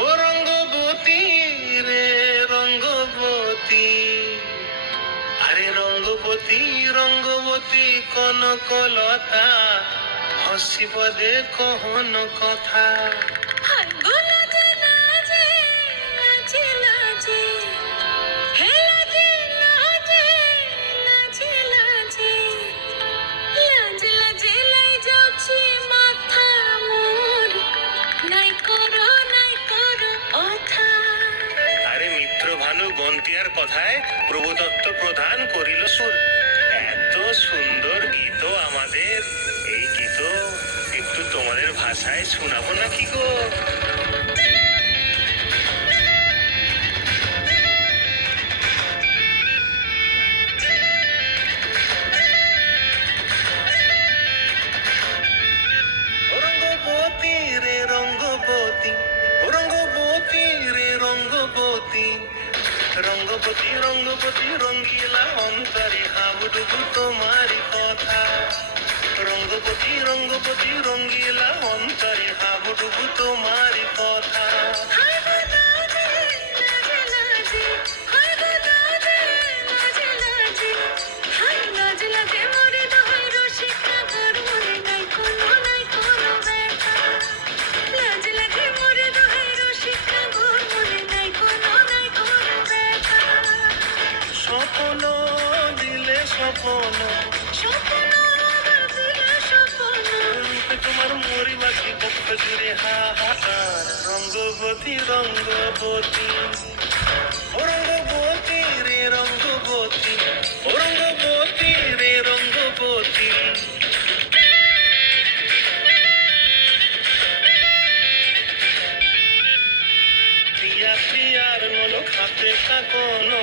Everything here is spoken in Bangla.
ও রঙ্গবতী রে রঙ্গবতী, আরে রঙ্গবতী রঙ্গবতী কনকলতা, হসিব দে কহন কথা। আরে মিত্র ভানু বন্তিয়ার কথায় প্রভুদত্ত প্রধান করিল সুর। এত সুন্দর গীত আমাদের, এই গীত একটু তোমাদের ভাষায় শোনাবো নাকি গো? রঙ্গবতী রে রঙ্গবতী, রঙ্গবতী রে রঙ্গবতী, রঙ্গবতী রঙ্গবতী রঙ্গিলা অন্তরে হাবুডুবু তোমারি কথা। রঙ্গবতী রঙ্গবতী রঙ্গিলা অন্তরে হাবুডুবু তোমারি কথা। স্বপ্ন দিলে স্বপ্ন, তোমার মরি বাকি পক্ষ জুড়ে হাহাকার। রঙ্গবতী রঙ্গবতী, ও রঙ্গবতী রে রঙ্গবতী, ও রঙ্গবতী রে রঙ্গবতী। প্রিয়া প্রিয়ার নলক হাতে কাকনো